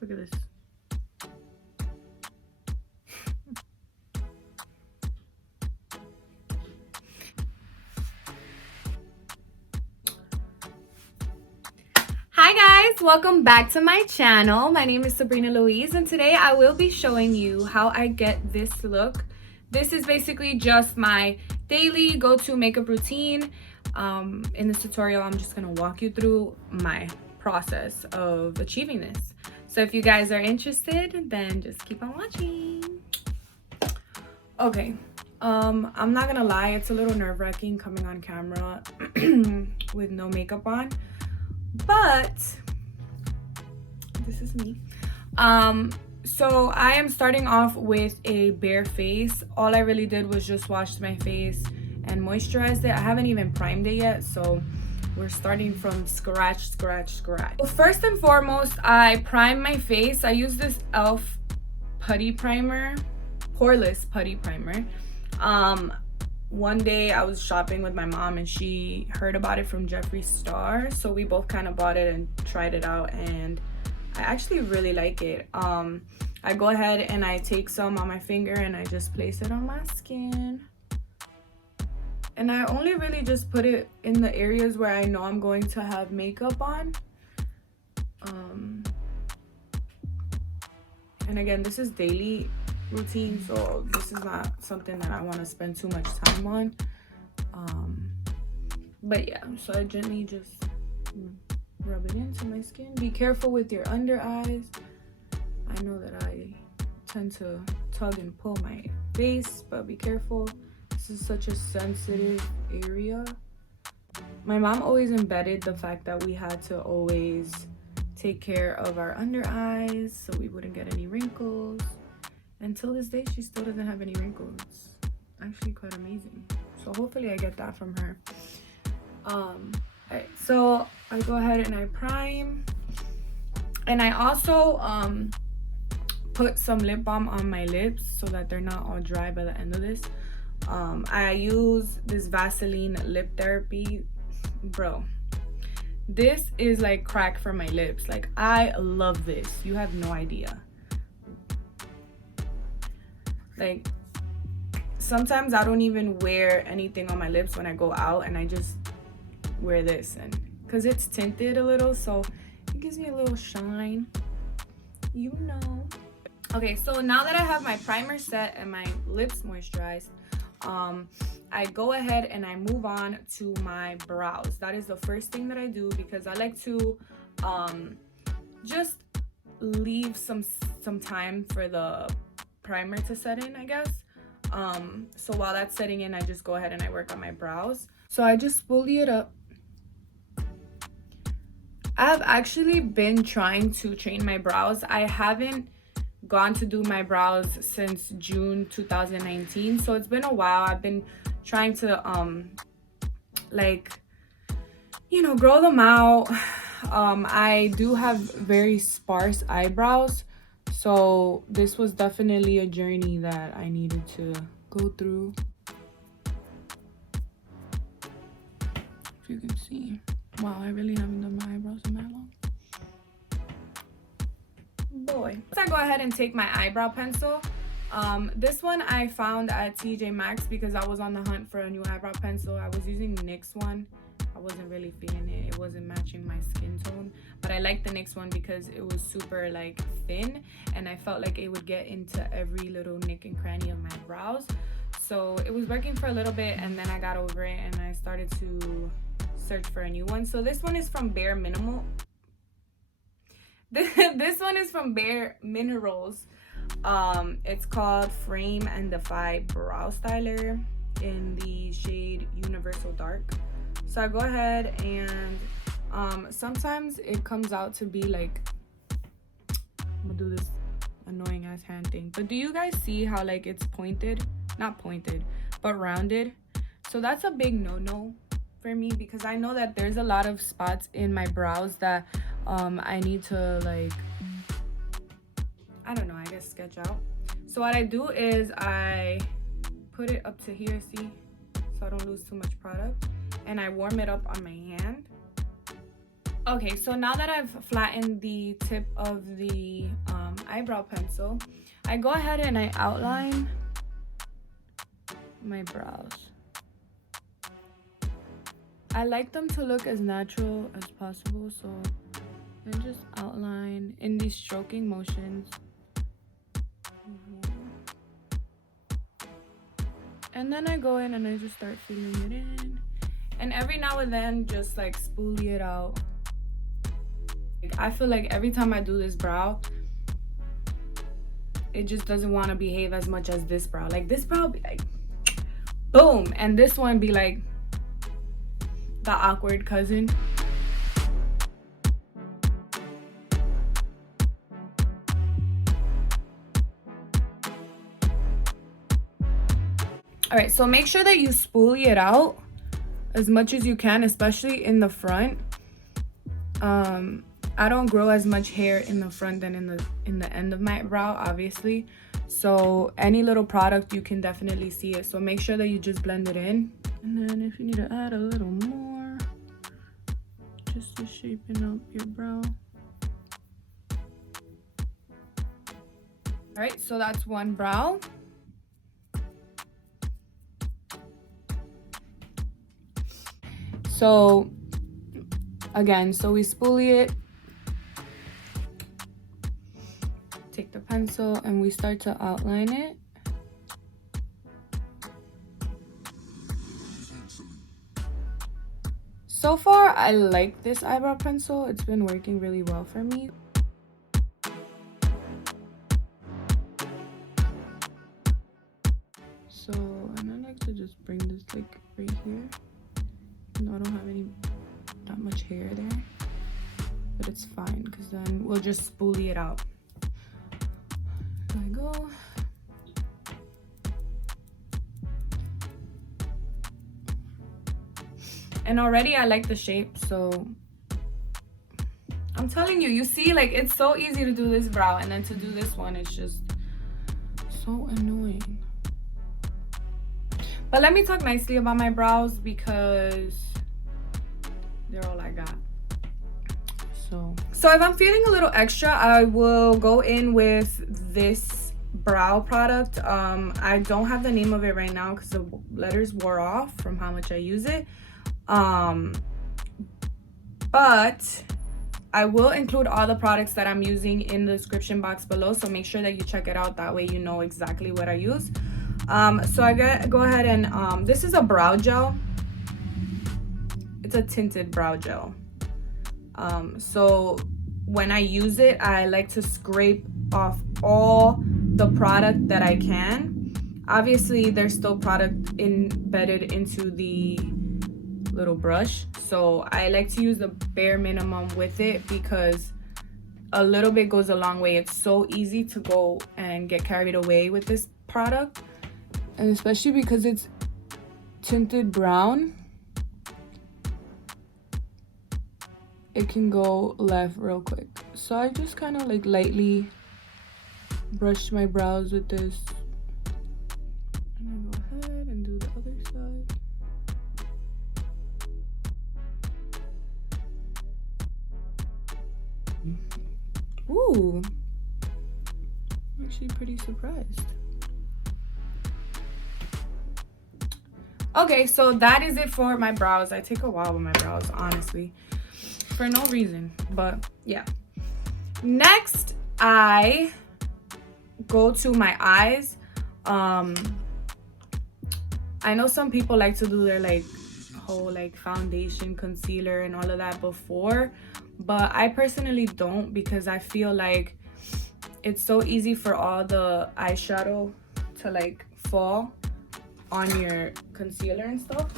Look at this. Hi guys, welcome back to my channel. My name is Sabrina Louise and today I will be showing you how I get this look. This is basically just my daily go-to makeup routine. In this tutorial, I'm just gonna walk you through my process of achieving this. So if you guys are interested, then just keep on watching. Okay, I'm not gonna lie, it's a little nerve-wracking coming on camera with no makeup on. But this is me. So I am starting off with a bare face. All I really did was just wash my face and moisturized it. I haven't even primed it yet, so we're starting from scratch. Well, first and foremost, I prime my face. I use this e.l.f. putty primer, Poreless putty primer. One day I was shopping with my mom and she heard about it from Jeffree Star, so we both kind of bought it and tried it out, and I actually really like it. I go ahead and I take some on my finger and I just place it on my skin, and I only really just put it in the areas where I know I'm going to have makeup on. And again, this is daily routine, so this is not something that I want to spend too much time on. But yeah, so I gently just rub it into my skin. Be careful with your under eyes. I know that I tend to tug and pull my face, but be careful. This is such a sensitive area. My mom always embedded the fact that we had to always take care of our under eyes so we wouldn't get any wrinkles. Until this day, she still doesn't have any wrinkles. Actually quite amazing. So hopefully I get that from her. Alright, so I go ahead and I prime. And I also put some lip balm on my lips so that they're not all dry by the end of this. I use this Vaseline lip therapy. Bro, this is like crack for my lips. Like, I love this. You have no idea. Like, sometimes I don't even wear anything on my lips when I go out, and I just wear this, and because it's tinted a little, so it gives me a little shine, you know. Okay, so now that I have my primer set and my lips moisturized, I go ahead and I move on to my brows. That is the first thing that I do, because I like to just leave some time for the primer to set in, I guess. So while that's setting in, I just go ahead and I work on my brows. So I just spoolie it up. I've actually been trying to train my brows. I haven't gone to do my brows since June 2019, so it's been a while. I've been trying to like, you know, grow them out. I do have very sparse eyebrows, so this was definitely a journey that I needed to go through. If you can see. Wow, I really haven't done my eyebrows in that long. Boy. So I go ahead and take my eyebrow pencil. This one I found at TJ Maxx because I was on the hunt for a new eyebrow pencil. I was using NYX one. I wasn't really feeling it. It wasn't matching my skin tone, but I liked the NYX one because it was super like thin, and I felt like it would get into every little nick and cranny of my brows. So it was working for a little bit, and then I got over it and I started to search for a new one. So this one is from BareMinerals. This one is from BareMinerals. It's called Frame and Defy Brow Styler in the shade Universal Dark. So I go ahead and sometimes it comes out to be like, I'm gonna do this annoying ass hand thing, but do you guys see how like it's pointed? Not pointed, but rounded. So that's a big no-no for me, because I know that there's a lot of spots in my brows that I need to like, I don't know, I guess sketch out. So what I do is I put it up to here, see, so I don't lose too much product, and I warm it up on my hand. Okay, so now that I've flattened the tip of the eyebrow pencil, I go ahead and I outline my brows. I like them to look as natural as possible, so I just outline in these stroking motions. And then I go in and I just start filling it in. And every now and then, just like spoolie it out. I feel like every time I do this brow, it just doesn't want to behave as much as this brow. Like this brow be like, boom. And this one be like the awkward cousin. All right, so make sure that you spoolie it out as much as you can, especially in the front. I don't grow as much hair in the front than in the end of my brow, obviously. So any little product, you can definitely see it. So make sure that you just blend it in. And then if you need to add a little more, just to shapen up your brow. All right, so that's one brow. So again, so we spoolie it, take the pencil, and we start to outline it. So far, I like this eyebrow pencil. It's been working really well for me. So, and I like to just bring this like right here. No, I don't have that much hair there, but it's fine because then we'll just spoolie it out. There I go. And already I like the shape, so I'm telling you, you see, like it's so easy to do this brow, and then to do this one, it's just so annoying. But let me talk nicely about my brows because they're all I got. So if I'm feeling a little extra, I will go in with this brow product. I don't have the name of it right now because the letters wore off from how much I use it. But I will include all the products that I'm using in the description box below, so make sure that you check it out. That way you know exactly what I use. So I go ahead and this is a brow gel. It's a tinted brow gel. So when I use it, I like to scrape off all the product that I can. Obviously, there's still product embedded into the little brush, so I like to use the bare minimum with it because a little bit goes a long way. It's so easy to go and get carried away with this product, and especially because it's tinted brown, it can go left real quick. So I just kind of like lightly brush my brows with this, and I go ahead and do the other side. Ooh, I'm actually pretty surprised. Okay, so that is it for my brows. I take a while with my brows, honestly, for no reason, but yeah. Next, I go to my eyes. I know some people like to do their like whole like foundation, concealer, and all of that before, but I personally don't, because I feel like it's so easy for all the eyeshadow to like fall on your concealer and stuff.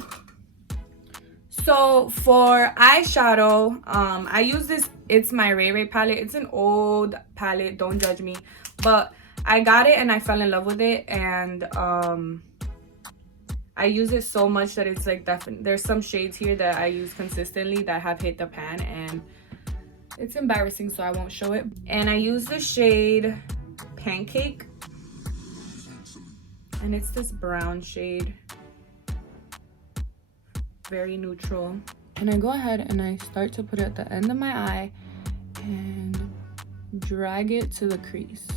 So for eyeshadow, I use this ITSMYRAERAE palette. It's an old palette, don't judge me, but I got it and I fell in love with it, and I use it so much that it's like definitely, there's some shades here that I use consistently that have hit the pan, and it's embarrassing, so I won't show it. And I use the shade Pancake, and it's this brown shade, very neutral. And I go ahead and I start to put it at the end of my eye and drag it to the crease.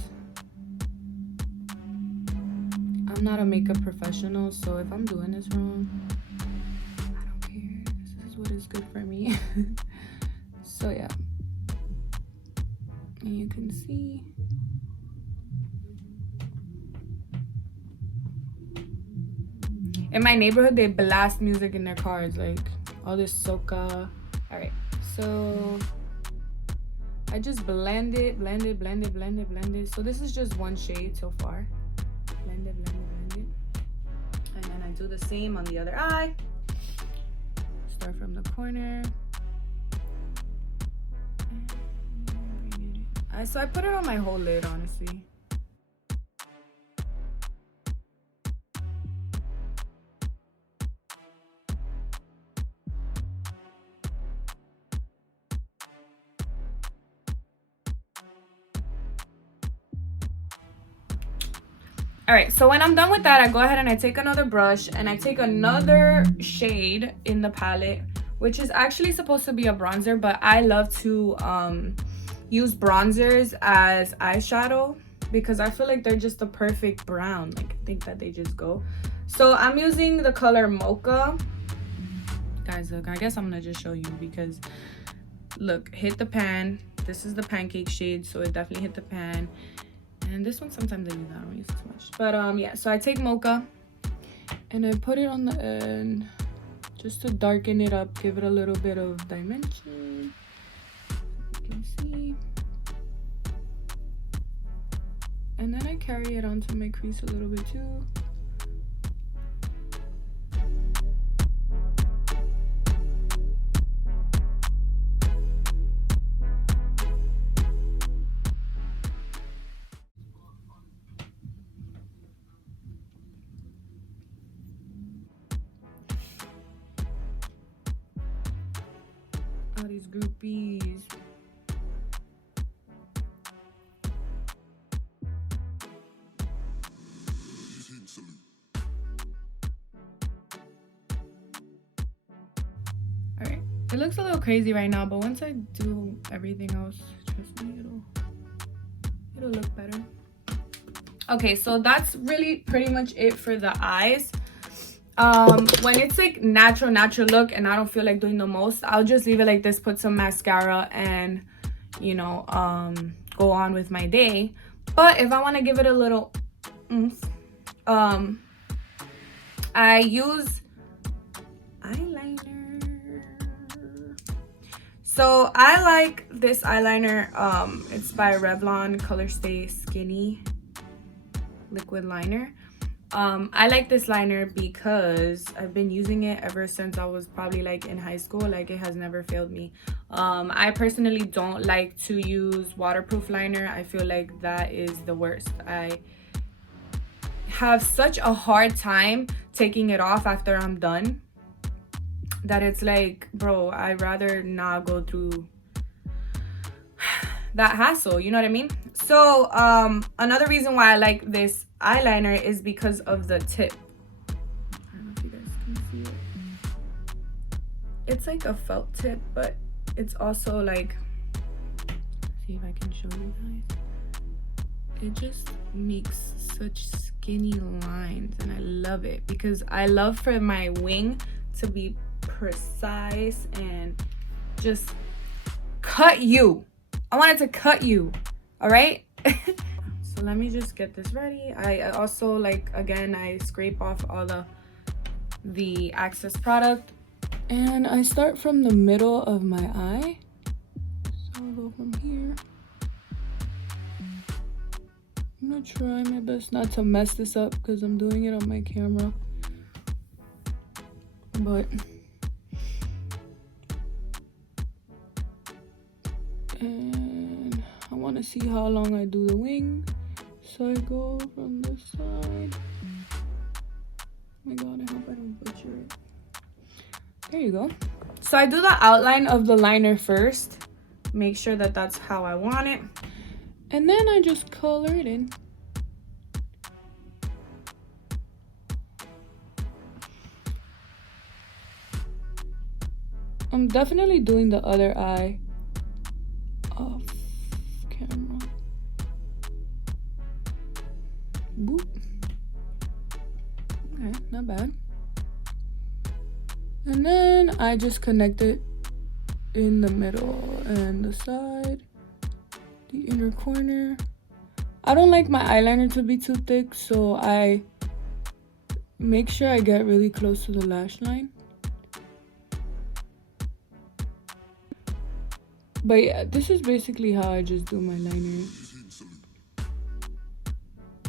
I'm not a makeup professional, so if I'm doing this wrong, I don't care. This is what is good for me. So yeah. And you can see. In my neighborhood, they blast music in their cars, like all this soca. All right, so I just blend it. So this is just one shade so far. Blend it. And then I do the same on the other eye. Start from the corner. So I put it on my whole lid, honestly. All right, so when I'm done with that, I go ahead and I take another brush and I take another shade in the palette, which is actually supposed to be a bronzer, but I love to use bronzers as eyeshadow because I feel like they're just the perfect brown. Like, I think that they just go. So I'm using the color Mocha. Guys, look, I guess I'm gonna just show you because look, hit the pan. This is the pancake shade, so it definitely hit the pan. And this one sometimes I use, I don't use it too much. But yeah, so I take Mocha and I put it on the end just to darken it up, give it a little bit of dimension. You can see. And then I carry it onto my crease a little bit too. Oh, these groupies. Alright, it looks a little crazy right now, but once I do everything else, trust me, it'll look better. Okay, so that's really pretty much it for the eyes. When it's like natural look and I don't feel like doing the most, I'll just leave it like this, put some mascara and, you know, go on with my day. But if I want to give it a little oomph, I use eyeliner. So I like this eyeliner. It's by Revlon Color Stay Skinny liquid liner. I like this liner because I've been using it ever since I was probably like in high school. Like, it has never failed me. I personally don't like to use waterproof liner. I feel like that is the worst. I have such a hard time taking it off after I'm done that it's like, bro, I'd rather not go through that hassle, you know what I mean? So another reason why I like this eyeliner is because of the tip. I don't know if you guys can see it. It's like a felt tip, but it's also like, see if I can show you guys. It just makes such skinny lines and I love it because I love for my wing to be precise and just cut you. I want it to cut you, all right? So let me just get this ready. I also, like, again, I scrape off all the excess product and I start from the middle of my eye. So I'll go from here. I'm gonna try my best not to mess this up because I'm doing it on my camera. But and I want to see how long I do the wing, so I go from this side. Oh my god, I hope I don't butcher it. There you go. So I do the outline of the liner first, make sure that that's how I want it, and then I just color it in. I'm definitely doing the other eye off camera. Boop. Okay, not bad. And then I just connect it in the middle and the side, the inner corner. I don't like my eyeliner to be too thick, so I make sure I get really close to the lash line. But yeah, this is basically how I just do my liner.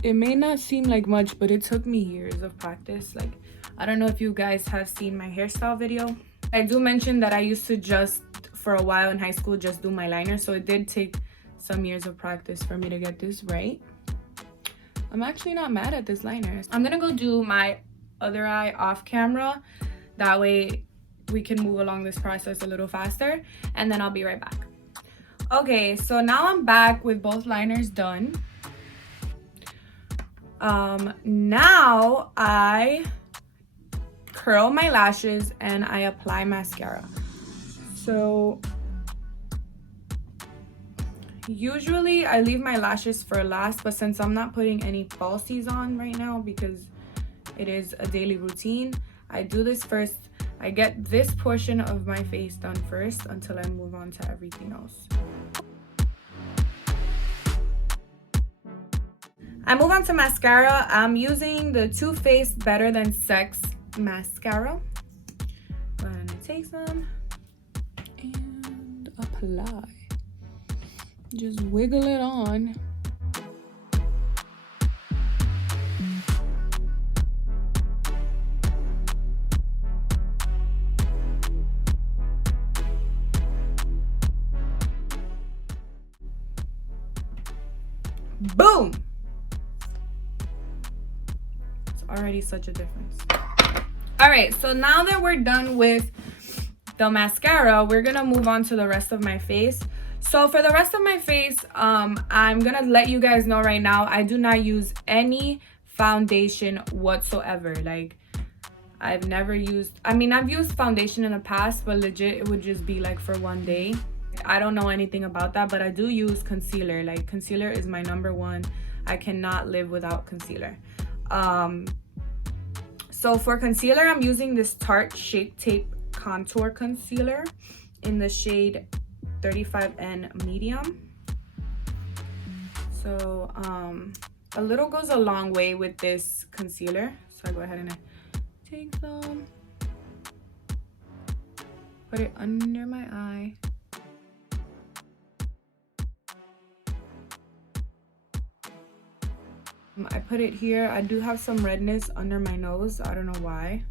It may not seem like much, but it took me years of practice. Like, I don't know if you guys have seen my hairstyle video. I do mention that I used to just, for a while in high school, just do my liner. So it did take some years of practice for me to get this right. I'm actually not mad at this liner. I'm gonna go do my other eye off camera. That way we can move along this process a little faster, and then I'll be right back. Okay, so now I'm back with both liners done. Now I curl my lashes and I apply mascara. So usually I leave my lashes for last, but since I'm not putting any falsies on right now because it is a daily routine, I do this first. I get this portion of my face done first until I move on to everything else. I move on to mascara. I'm using the Too Faced Better Than Sex mascara. Go ahead and take some and apply. Just wiggle it on. Boom! It's already such a difference. All right, so now that we're done with the mascara, we're gonna move on to the rest of my face. So for the rest of my face, I'm gonna let you guys know right now, I do not use any foundation whatsoever. Like, I've never used, I mean, I've used foundation in the past, but legit, it would just be like for one day. I don't know anything about that, but I do use concealer. Like, concealer is my #1. I cannot live without concealer. So for concealer, I'm using this Tarte Shapetape Contour Concealer in the shade 35N Medium. So a little goes a long way with this concealer. So I go ahead and I take some, put it under my eye. I put it here. I do have some redness under my nose. I don't know why,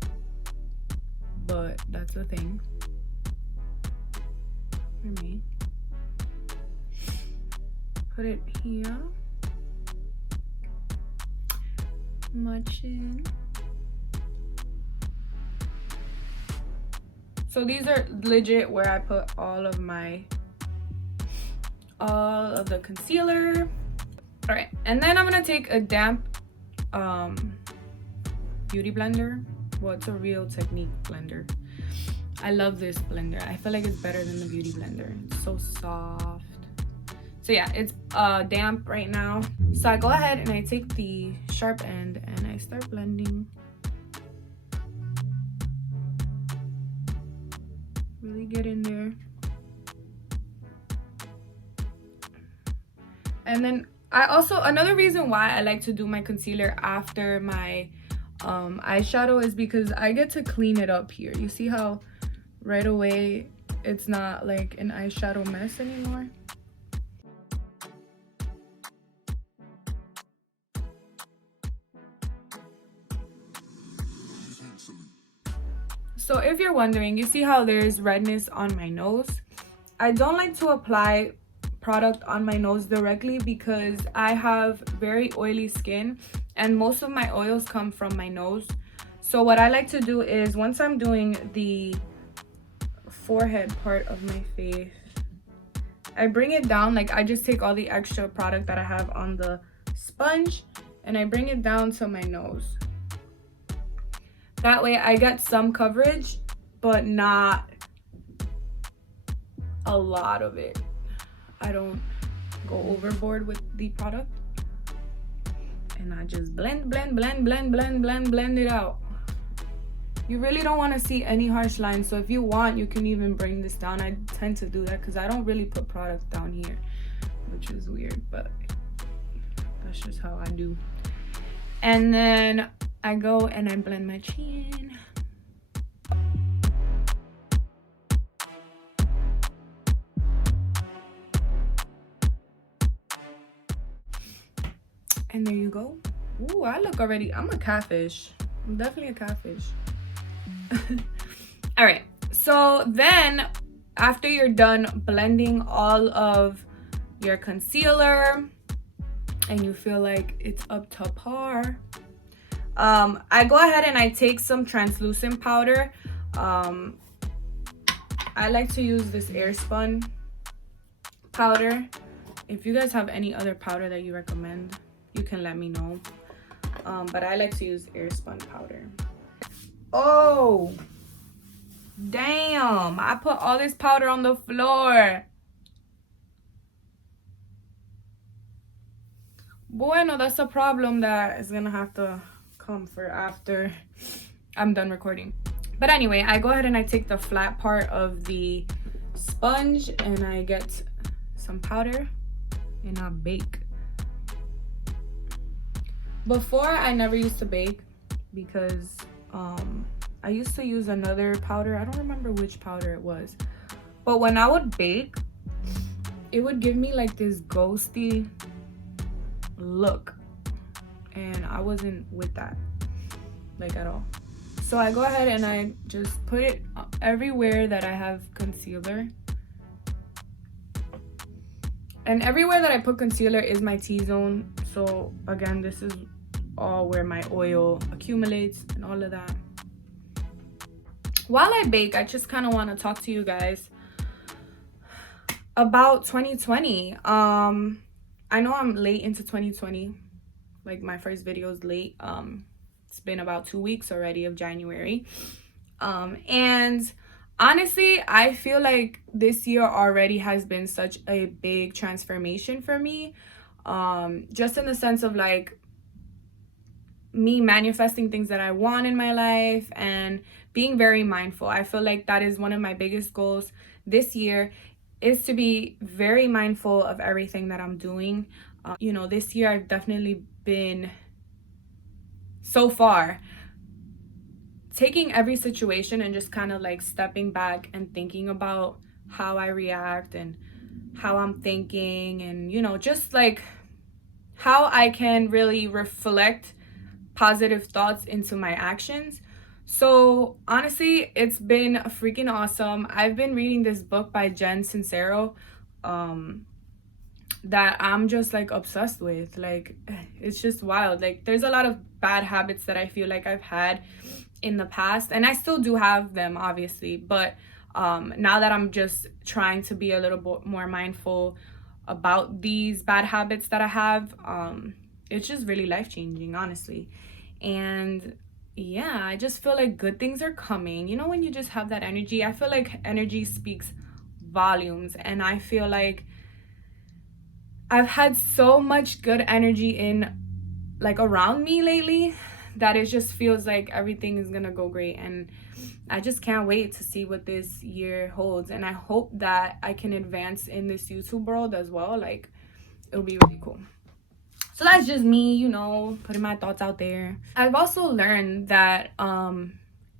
but that's the thing for me. Put it here. My chin. So these are legit where I put all of the concealer. All right, and then I'm gonna take a damp beauty blender. Well, it's a Real Technique blender. I love this blender. I feel like it's better than the beauty blender. It's so soft. So yeah, it's damp right now. So I go ahead and I take the sharp end and I start blending. Really get in there. And then I also, another reason why I like to do my concealer after my eyeshadow is because I get to clean it up here. You see how right away it's not like an eyeshadow mess anymore? So if you're wondering, you see how there's redness on my nose? I don't like to apply product on my nose directly because I have very oily skin and most of my oils come from my nose. So what I like to do is, once I'm doing the forehead part of my face, I bring it down. Like, I just take all the extra product that I have on the sponge and I bring it down to my nose. That way I get some coverage, but not a lot of it. I don't go overboard with the product, and I just blend it out. You really don't want to see any harsh lines, so if you want, you can even bring this down. I tend to do that because I don't really put product down here, which is weird, but that's just how I do. And then I go and I blend my chin. And there you go. Ooh, I look already, I'm a catfish. I'm definitely a catfish. All right, so then after you're done blending all of your concealer and you feel like it's up to par, I go ahead and I take some translucent powder. I like to use this Airspun powder. If you guys have any other powder that you recommend, you can let me know. But I like to use Airspun powder. Oh, damn, I put all this powder on the floor. Bueno, that's a problem that is gonna have to come for after I'm done recording. But anyway, I go ahead and I take the flat part of the sponge and I get some powder and I bake. Before, I never used to bake because I used to use another powder. I don't remember which powder it was, but when I would bake, it would give me like this ghosty look, and I wasn't with that like at all. So I go ahead and I just put it everywhere that I have concealer, and everywhere that I put concealer is my T-zone. So again, this is all where my oil accumulates and all of that. While I bake, I just kind of want to talk to you guys about 2020. I know I'm late into 2020. Like, my first video is late. It's been about 2 weeks already of January. And honestly, I feel like this year already has been such a big transformation for me. Just in the sense of like me manifesting things that I want in my life and being very mindful. I feel like that is one of my biggest goals this year, is to be very mindful of everything that I'm doing. You know, this year I've definitely been, so far, taking every situation and just kind of like stepping back and thinking about how I react and how I'm thinking, and you know, just like how I can really reflect positive thoughts into my actions. So honestly, it's been freaking awesome. I've been reading this book by Jen Sincero that I'm just like obsessed with. Like, it's just wild. Like, there's a lot of bad habits that I feel like I've had in the past, and I still do have them, obviously, but now that I'm just trying to be a little bit more mindful about these bad habits that I have, it's just really life-changing, honestly. And yeah, I just feel like good things are coming. You know, when you just have that energy, I feel like energy speaks volumes, and I feel like I've had so much good energy in like around me lately that it just feels like everything is gonna go great, and I just can't wait to see what this year holds. And I hope that I can advance in this YouTube world as well. Like, it'll be really cool. So that's just me, you know, putting my thoughts out there. I've also learned that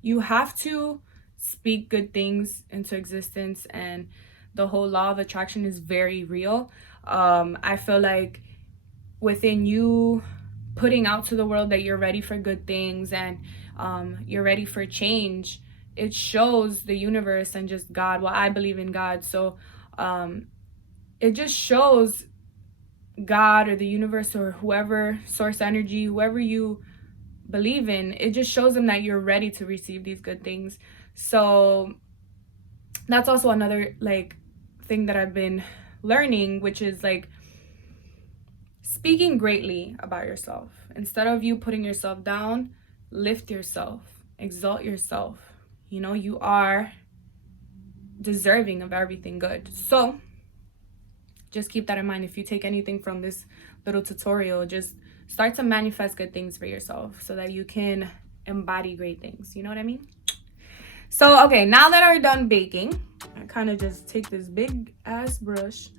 you have to speak good things into existence, and the whole law of attraction is very real. I feel like within you putting out to the world that you're ready for good things and you're ready for change, it shows the universe and just God. Well, I believe in God, so it just shows God or the universe or whoever, source energy, whoever you believe in, it just shows them that you're ready to receive these good things. So that's also another like thing that I've been learning, which is like speaking greatly about yourself. Instead of you putting yourself down, lift yourself, exalt yourself. You know, you are deserving of everything good. So just keep that in mind. If you take anything from this little tutorial, just start to manifest good things for yourself so that you can embody great things. You know what I mean? So, okay, now that I'm done baking, I kind of just take this big ass brush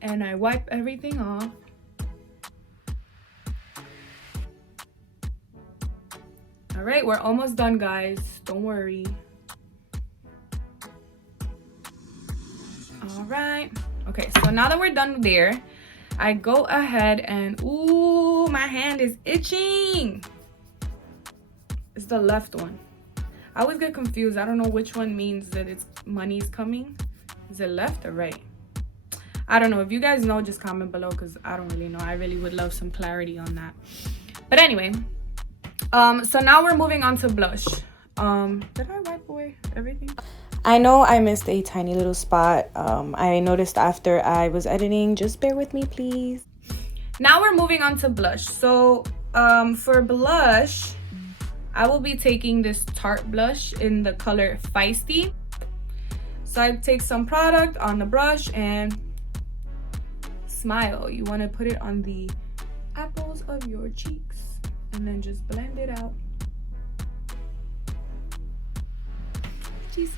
and I wipe everything off. All right, we're almost done, guys. Don't worry. All right. Okay, so now that we're done there, I go ahead and, ooh, my hand is itching. It's the left one. I always get confused. I don't know which one means that it's money's coming. Is it left or right? I don't know. If you guys know, just comment below because I don't really know. I really would love some clarity on that. But anyway, so now we're moving on to blush. Did I wipe away everything? I know I missed a tiny little spot. I noticed after I was editing. Just bear with me, please. Now we're moving on to blush. So for blush, I will be taking this Tarte blush in the color Feisty. So I take some product on the brush and smile. You want to put it on the apples of your cheeks and then just blend it out. Jeez.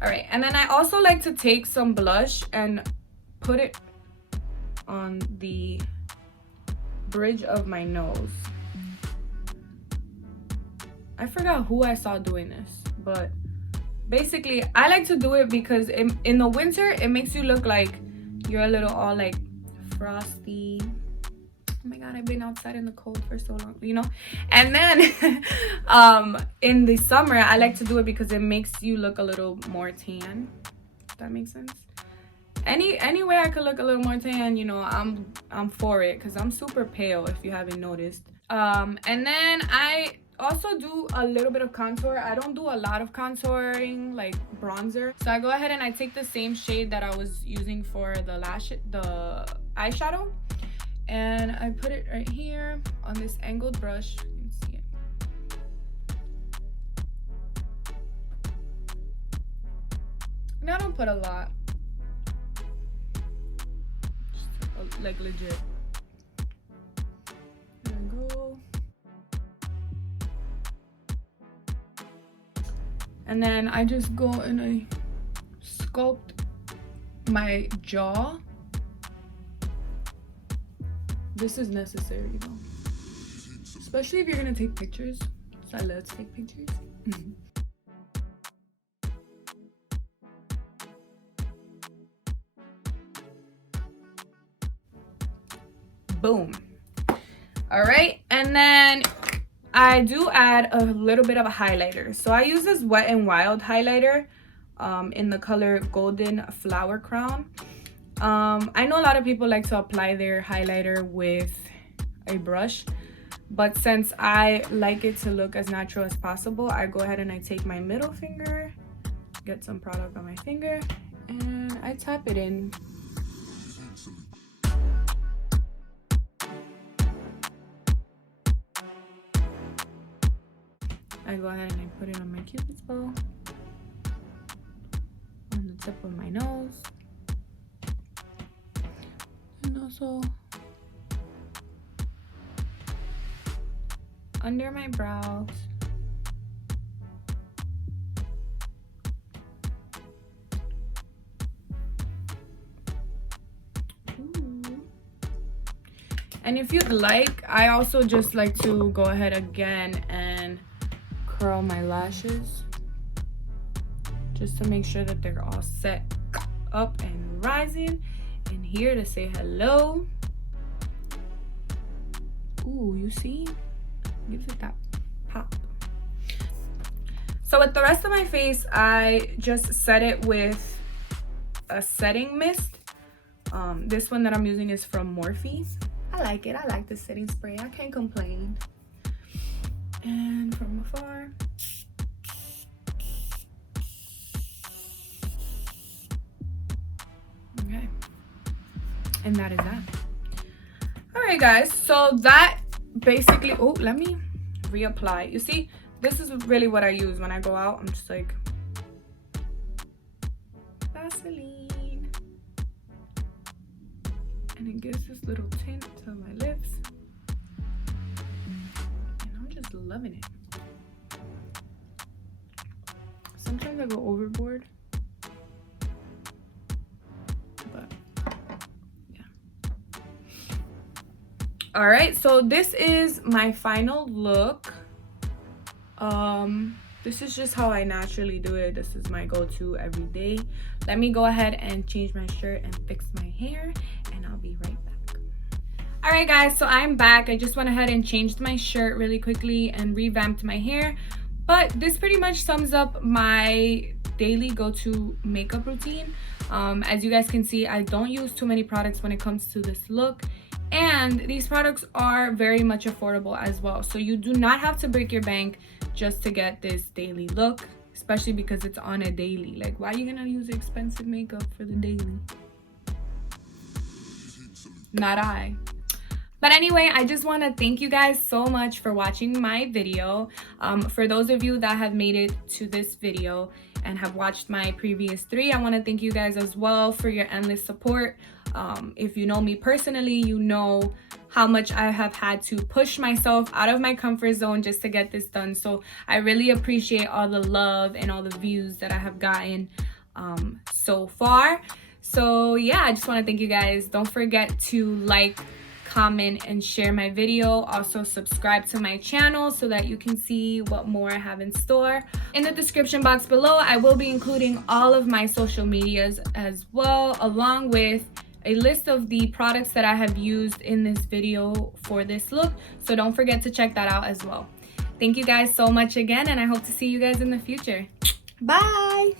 All right, and then I also like to take some blush and put it on the bridge of my nose. I forgot who I saw doing this, but basically I like to do it because in the winter it makes you look like you're a little all like frosty. Oh my god, I've been outside in the cold for so long, you know. And then in the summer I like to do it because it makes you look a little more tan, if that makes sense. Any way I could look a little more tan, you know, I'm for it because I'm super pale, if you haven't noticed. And then I also do a little bit of contour. I don't do a lot of contouring like bronzer, so I go ahead and I take the same shade that I was using for the eyeshadow, and I put it right here on this angled brush. You can see it. And I don't put a lot, just like legit. There we go. And then I just go and I sculpt my jaw. This is necessary though, especially if you're gonna take pictures. So I love to take pictures. Boom. All right, and then I do add a little bit of a highlighter. So I use this Wet n Wild highlighter in the color Golden Flower Crown. I know a lot of people like to apply their highlighter with a brush, but since I like it to look as natural as possible, I go ahead and I take my middle finger, get some product on my finger, and I tap it in. I go ahead and I put it on my Cupid's bow, on the tip of my nose, and also under my brows. And if you'd like, I also just like to go ahead again and curl my lashes just to make sure that they're all set up and rising and here to say hello. Ooh, you see? Gives it that pop. So with the rest of my face, I just set it with a setting mist. This one that I'm using is from Morphe. I like it. I like the setting spray. I can't complain. And from afar, okay, and that is that. All Alright guys, so that basically, oh, let me reapply. You see, this is really what I use when I go out. I'm just like Vaseline, and it gives this little tint to my lips, and I'm just loving it. Sometimes I go overboard, but yeah. All right, so this is my final look. This is just how I naturally do it. This is my go-to every day. Let me go ahead and change my shirt and fix my hair, and I'll be right back. All right guys, so I'm back. I just went ahead and changed my shirt really quickly and revamped my hair. But this pretty much sums up my daily go-to makeup routine. As you guys can see, I don't use too many products when it comes to this look. And these products are very much affordable as well. So you do not have to break your bank just to get this daily look, especially because it's on a daily. Like, why are you gonna use expensive makeup for the daily? Not I. But anyway, I just want to thank you guys so much for watching my video. For those of you that have made it to this video and have watched my previous 3, I want to thank you guys as well for your endless support. If you know me personally, you know how much I have had to push myself out of my comfort zone just to get this done. So I really appreciate all the love and all the views that I have gotten so far. So yeah, I just want to thank you guys. Don't forget to like, comment, and share my video. Also subscribe to my channel so that you can see what more I have in store. In the description box below, I will be including all of my social medias as well, along with a list of the products that I have used in this video for this look. So don't forget to check that out as well. Thank you guys so much again, and I hope to see you guys in the future. Bye.